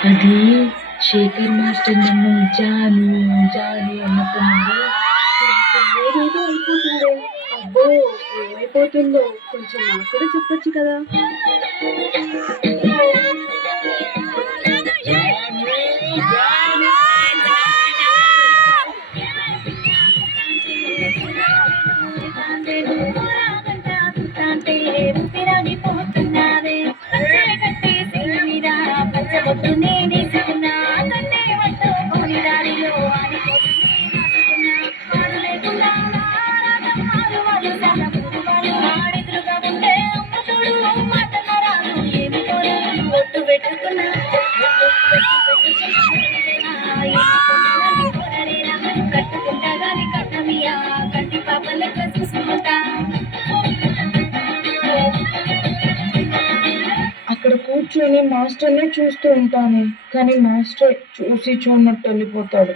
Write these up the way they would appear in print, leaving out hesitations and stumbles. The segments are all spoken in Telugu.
అది శేఖర్ మాస్టర్ నన్ను జాను, జాను అన్నట్టున్నాడు. ఏదేదో అయిపోతుందే. అబ్బో! ఏమైపోతుందో కొంచెం నాకు కూడా చెప్పొచ్చు కదా! అక్కడ కూర్చొని మాస్టర్‌నే చూస్తూ ఉంటాను. కానీ మాస్టర్ చూసి చూడనట్టు వెళ్ళిపోతాడు.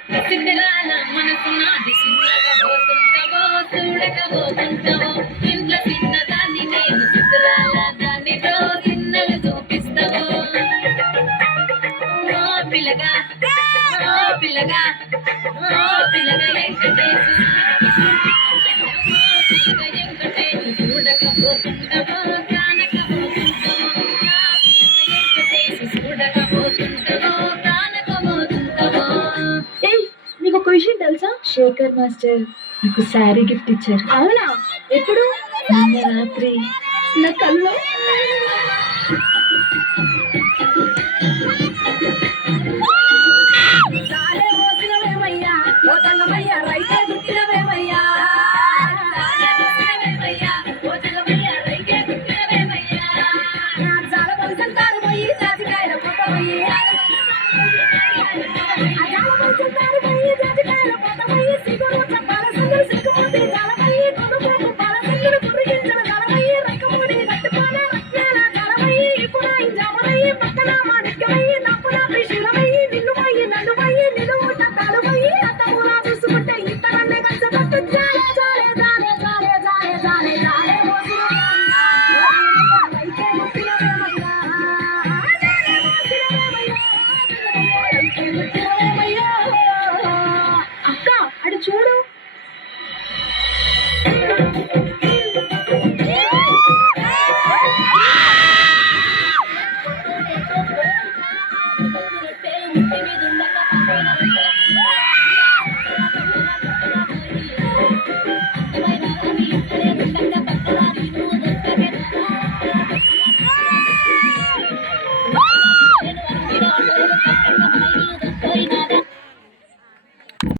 ఏయ్! నీకొక విషయం తెలుసా? శేఖర్ మాస్టర్ నాకు శారీ గిఫ్ట్ ఇచ్చారు. అవునా? ఎప్పుడు? నిన్న రాత్రి నా కల్లో